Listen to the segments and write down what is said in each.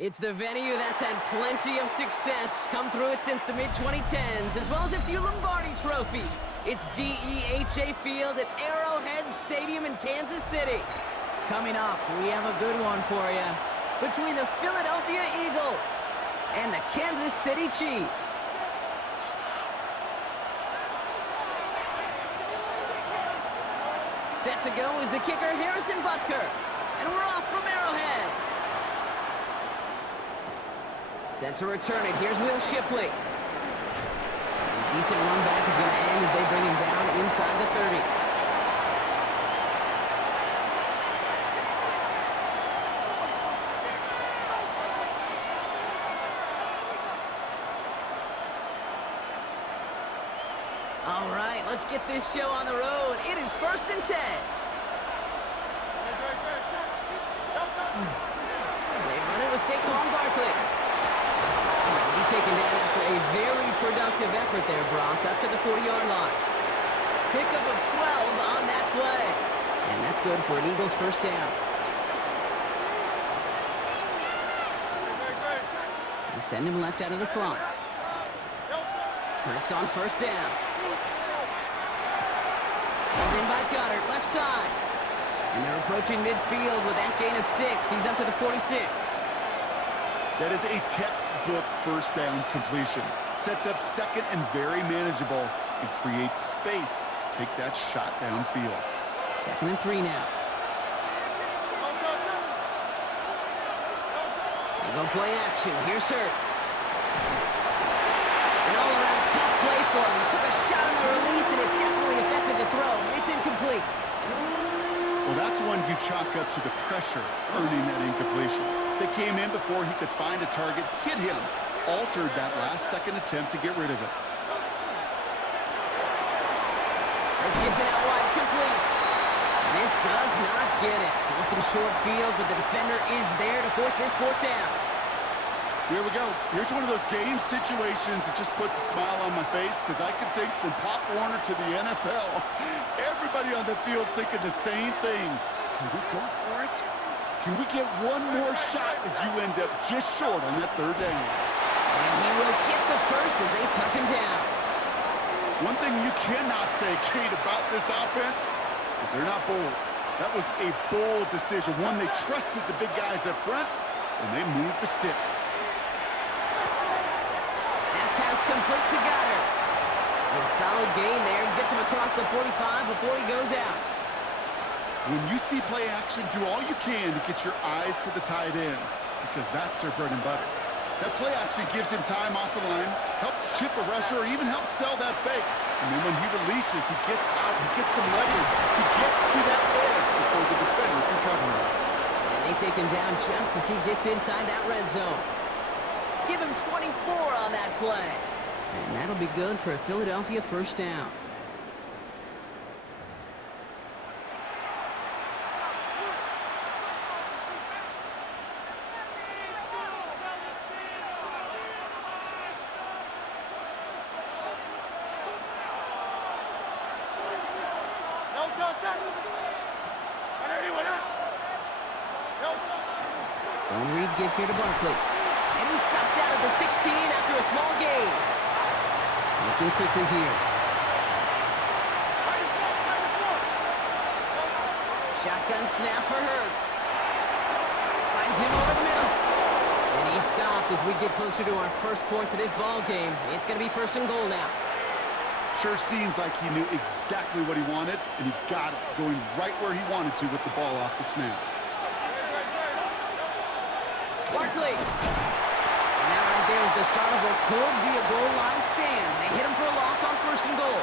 It's the venue that's had plenty of success, come through it since the mid-2010s, as well as a few Lombardi trophies. It's GEHA Field at Arrowhead Stadium in Kansas City. Coming up, we have a good one for you. Between the Philadelphia Eagles and the Kansas City Chiefs. Set to go is the kicker, Harrison Butker. And we're off from Arrowhead. Set to return it. Here's Will Shipley. A decent run back is going to end as they bring him down inside the 30. All right, let's get this show on the road. It is 1st and 10. They run it with Saquon Barkley. He's taken down after a very productive effort there, Brock, up to the 40-yard line. Pickup of 12 on that play. And that's good for an Eagles first down. They send him left out of the slot. It's on first down. Held in by Goddard, left side. And they're approaching midfield with that gain of 6. He's up to the 46. That is a textbook first down completion. Sets up second and very manageable and creates space to take that shot downfield. 2nd and 3 now. They go play action. Here's Hurts. An all-around tough play for him. He took a shot on the release, and it definitely affected the throw. It's incomplete. Well, that's one you chalk up to the pressure earning that incompletion. They came in before he could find a target, hit him, altered that last-second attempt to get rid of it. Hurts gets it out wide, complete. And this does not get it. Looking short field, but the defender is there to force this 4th down. Here we go. Here's one of those game situations that just puts a smile on my face because I can think from Pop Warner to the NFL. Everybody on the field thinking the same thing. Can we go for it? Can we get one more shot as you end up just short on that 3rd down? And he will get the first as they touch him down. One thing you cannot say, Kate, about this offense is they're not bold. That was a bold decision. One, they trusted the big guys up front, and they moved the sticks. Pass complete to Goddard. A solid gain there. Gets him across the 45 before he goes out. When you see play action, do all you can to get your eyes to the tight end because that's their bread and butter. That play action gives him time off the line, helps chip a rusher, or even helps sell that fake. And then when he releases, he gets out, he gets some leverage. He gets to that edge before the defender can cover him. And they take him down just as he gets inside that red zone. Give him 24 on that play. And that'll be good for a Philadelphia first down. Zone read give here to Barkley. And he's stopped out at the 16 after a small gain. Looking quickly here. Shotgun snap for Hurts. Finds him over the middle. And he's stopped as we get closer to our first points of this ball game. It's going to be 1st and goal now. Sure seems like he knew exactly what he wanted, and he got it, going right where he wanted to with the ball off the snap. Barkley. And that right there is the start of what could be a goal line stand. They hit him for a loss on 1st and goal.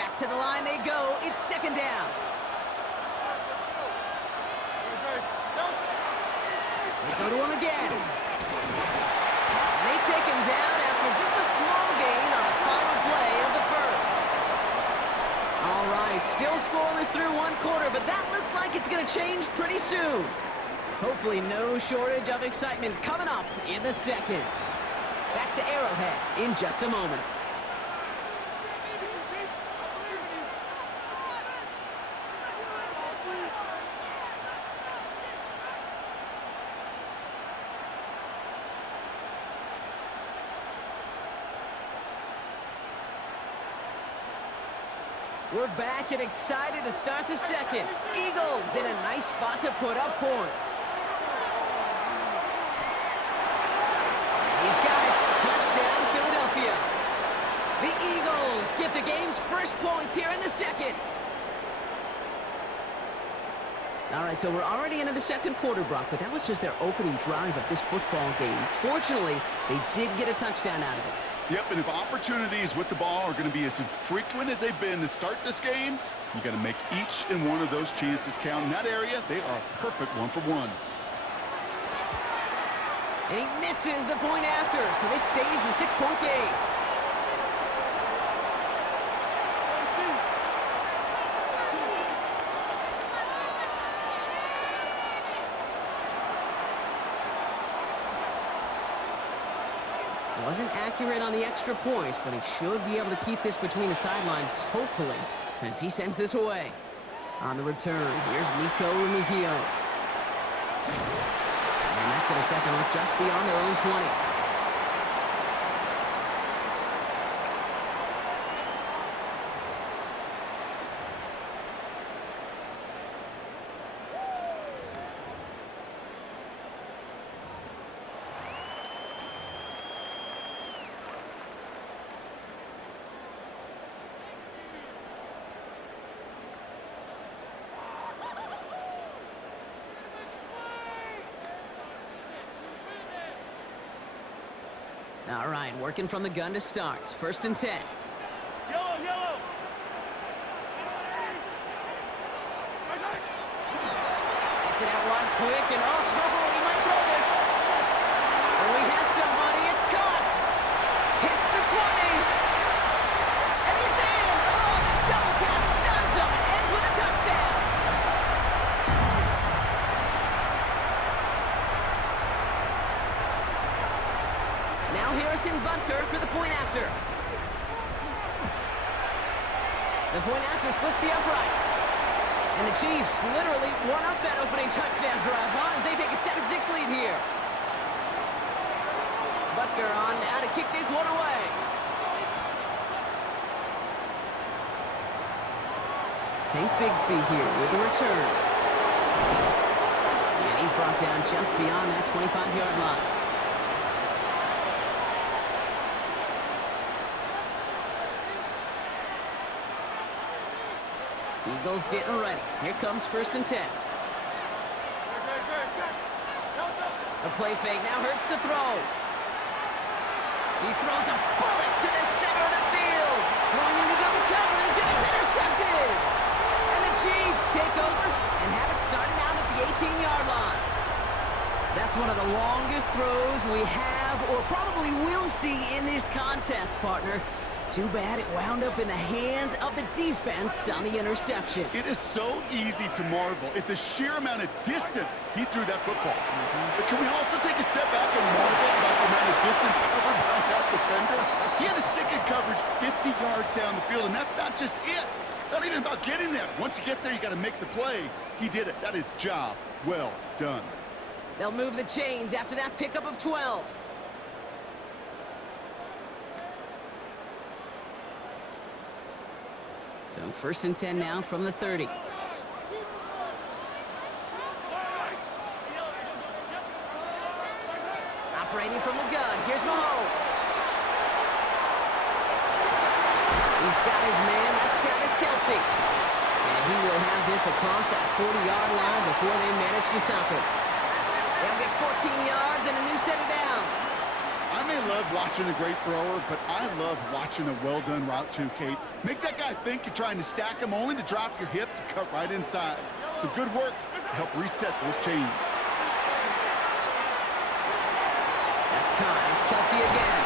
Back to the line they go. It's 2nd down. They go to him again. And they take him down after just a small gain on the final play of the 1st. All right, still scoreless through 1 quarter, but that looks like it's going to change pretty soon. Hopefully no shortage of excitement coming up in the 2nd. Back to Arrowhead in just a moment. We're back and excited to start the second. Eagles in a nice spot to put up points. He's got it. Touchdown, Philadelphia. The Eagles get the game's first points here in the second. All right, so we're already into the second quarter, Brock, but that was just their opening drive of this football game. Fortunately, they did get a touchdown out of it. Yep, and if opportunities with the ball are going to be as infrequent as they've been to start this game, you got to make each and one of those chances count. In that area, they are a perfect 1-for-1. And he misses the point after, so this stays a 6-point game. Wasn't accurate on the extra point, but he should be able to keep this between the sidelines, hopefully, as he sends this away. On the return, here's Nico Remigio. And that's going to set them up just beyond their own 20. All right, working from the gun to start. 1st and 10. Yellow, yellow. Gets it out wide quick, and he might throw this. Oh, he has somebody. It's caught. Hits the 20. And he's in. Oh, the double pass stuns him. Ends with a touchdown. Now Harrison Butker for the point after. The point after splits the uprights. And the Chiefs literally won up that opening touchdown drive, as they take a 7-6 lead here. Butker on now to kick this one away. Tank Bigsby here with the return. And he's brought down just beyond that 25-yard line. Eagles getting ready. Here comes 1st and 10. A play fake now hurts to throw. He throws a bullet to the center of the field. Throwing into double coverage, and it's intercepted. And the Chiefs take over and have it starting out at the 18-yard line. That's one of the longest throws we have or probably will see in this contest, partner. Too bad it wound up in the hands of the defense on the interception. It is so easy to marvel at the sheer amount of distance he threw that football. But can we also take a step back and marvel about the amount of distance covered by that defender? He had to stick in coverage 50 yards down the field, and that's not just it. It's not even about getting there. Once you get there, you got to make the play. He did it. That is job well done. They'll move the chains after that pickup of 12. So 1st and 10 now from the 30. Operating from the gun. Here's Mahomes. He's got his man. That's Travis Kelce. And he will have this across that 40-yard line before they manage to stop it. They'll get 14 yards and a new set of downs. I may love watching a great thrower, but I love watching a well-done route too, Kate. Make that guy think you're trying to stack him only to drop your hips and cut right inside. Some good work to help reset those chains. That's caught. It's Kelce again.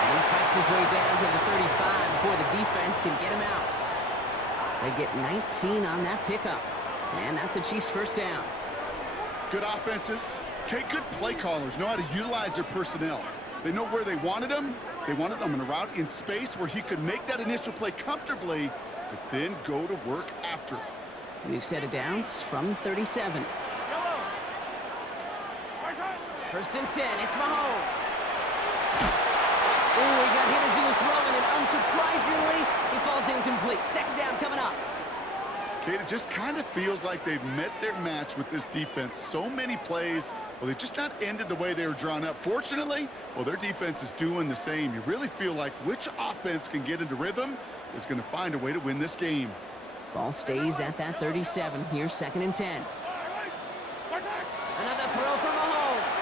And he fights his way down to the 35 before the defense can get him out. They get 19 on that pickup. And that's a Chiefs 1st down. Good offenses. Okay, good play callers know how to utilize their personnel. They know where they wanted him. They wanted him in a route in space where he could make that initial play comfortably, but then go to work after it. New set of downs from 37. 1st and 10. It's Mahomes. Oh, he got hit as he was throwing, and unsurprisingly, he falls incomplete. 2nd down Kate, it just kind of feels like they've met their match with this defense. So many plays, well, they've just not ended the way they were drawn up. Fortunately, well, their defense is doing the same. You really feel like which offense can get into rhythm is going to find a way to win this game. Ball stays at that 37. Here's 2nd and 10. Another throw for Mahomes.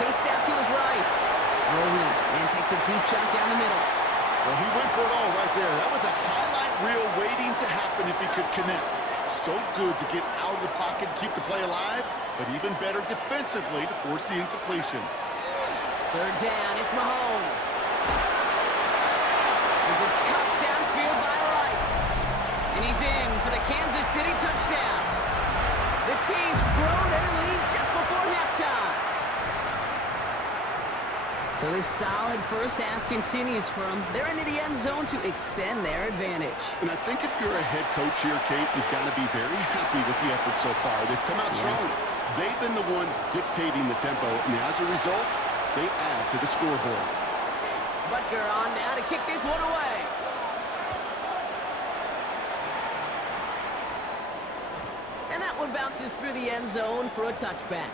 Chased out to his right. Rolling and takes a deep shot down the middle. Well, he went for it all right there. That was a highlight reel waiting to happen if he could connect. So good to get out of the pocket, keep the play alive, but even better defensively to force the incompletion. 3rd down, it's Mahomes. This is cut downfield by Rice. And he's in for the Kansas City touchdown. The Chiefs grow their lead just before halftime. So this solid first half continues for them. They're into the end zone to extend their advantage. And I think if you're a head coach here, Kate, you've got to be very happy with the effort so far. They've come out strong. They've been the ones dictating the tempo, and as a result, they add to the scoreboard. Butker on now to kick this one away. And that one bounces through the end zone for a touchback.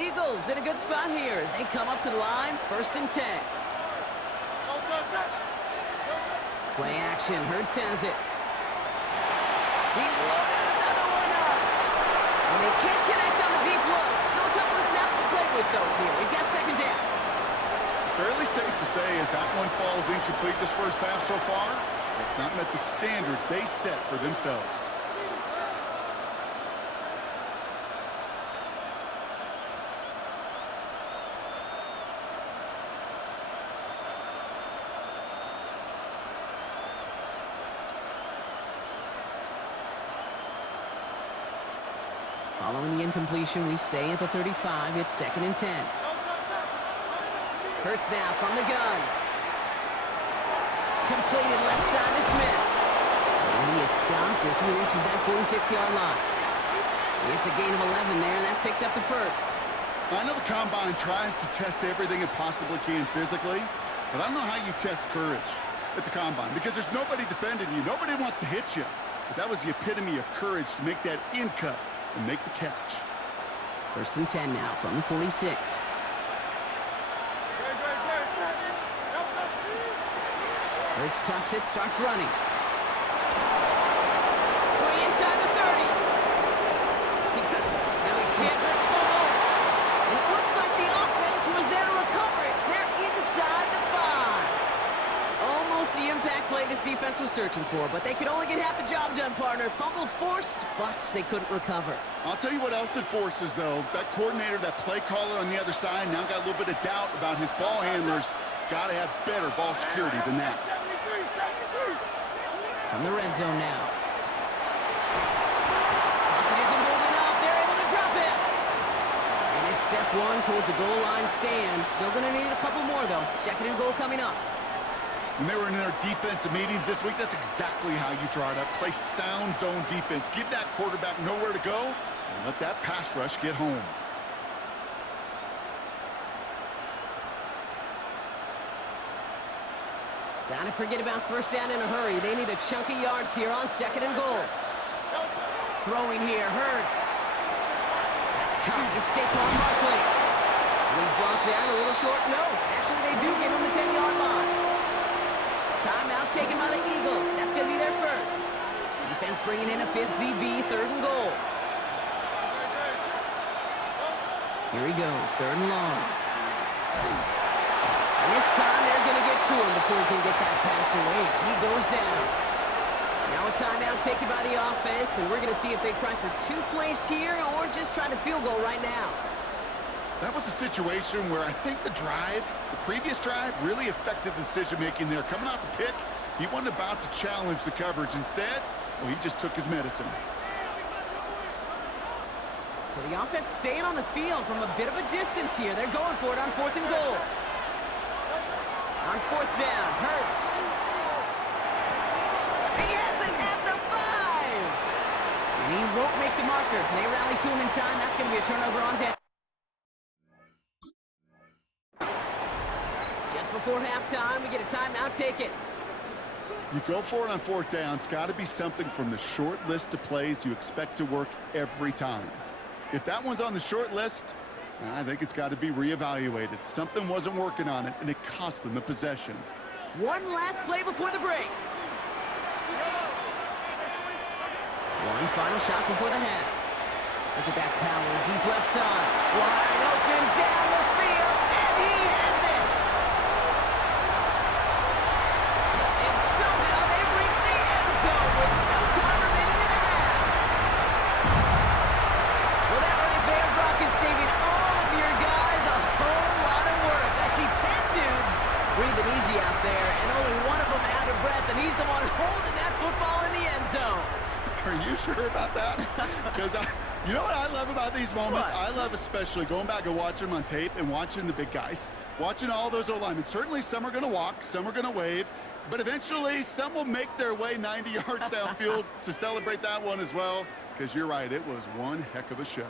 Eagles in a good spot here as they come up to the line, 1st and 10. Play action, Hurts has it. He's loaded another one up. And they can't connect on the deep look. Still a couple of snaps to play with, though, here. We've got 2nd down. Fairly safe to say as that one falls incomplete this first half so far, it's not met the standard they set for themselves. Following the incompletion, we stay at the 35. It's 2nd and 10. Hurts now from the gun. Completed left side to Smith. And he is stopped as he reaches that 46-yard line. It's a gain of 11 there, and that picks up the 1st. I know the Combine tries to test everything it possibly can physically, but I don't know how you test courage at the Combine because there's nobody defending you. Nobody wants to hit you. But that was the epitome of courage to make that in cut and make the catch. 1st and 10 now from the 46. Hurts tucks it, starts running. Free inside the 30. He cuts it. Now he's hit. Hurts fumbles. And it looks like the offense was there to recover. It's there inside the 5. Almost the impact play this defense was searching for, but they could only get half the job done, partner. Fumble forced, but they couldn't recover. I'll tell you what else it forces, though. That coordinator, that play caller on the other side, now got a little bit of doubt about his ball handlers. Got to have better ball security than that. From the red zone now. Pocket isn't holding up. They're able to drop it. And it's step 1 towards a goal line stand. Still going to need a couple more, though. 2nd and goal coming up. When they were in their defensive meetings this week, that's exactly how you draw it up. Play sound zone defense. Give that quarterback nowhere to go and let that pass rush get home. Gotta forget about 1st down in a hurry. They need a chunky yards here on 2nd and goal. Throwing here, Hurts. That's caught. It's Saquon Barkley. And he's brought down a little short. No, actually they do give him the 10-yard line. Timeout taken by the Eagles. That's going to be their 1st. Defense bringing in a 5th DB, 3rd and goal. Here he goes, 3rd and long. And this time they're going to get to him before he can get that pass away. So he goes down. Now a timeout taken by the offense, and we're going to see if they try for 2 plays here or just try to field goal right now. That was a situation where I think the previous drive, really affected the decision-making there. Coming off a pick, he wasn't about to challenge the coverage. Instead, well, he just took his medicine. So the offense staying on the field from a bit of a distance here. They're going for it on 4th and goal. On 4th down, Hurts. He has it at the 5. And he won't make the marker. They rally to him in time. That's going to be a turnover on down. Just before halftime, we get a timeout. Take it. You go for it on 4th down. It's got to be something from the short list of plays you expect to work every time. If that one's on the short list, I think it's got to be reevaluated. Something wasn't working on it, and it cost them the possession. One last play before the break. One final shot before the half. Look at that power, deep left side. Wide open, down the field, and he has it! And somehow they've reached the end zone with no time remaining in the half. Well, that right there, Brock, is saving all of your guys a whole lot of work. I see 10 dudes breathing easy out there, and only one of them out of breath, and he's the one holding that football in the end zone. Are you sure about that? Because you know what I love about these moments? What? I love especially going back and watching them on tape and watching the big guys. Watching all those O-linemen. Certainly some are going to walk, some are going to wave, but eventually some will make their way 90 yards downfield to celebrate that one as well. Because you're right, it was one heck of a show.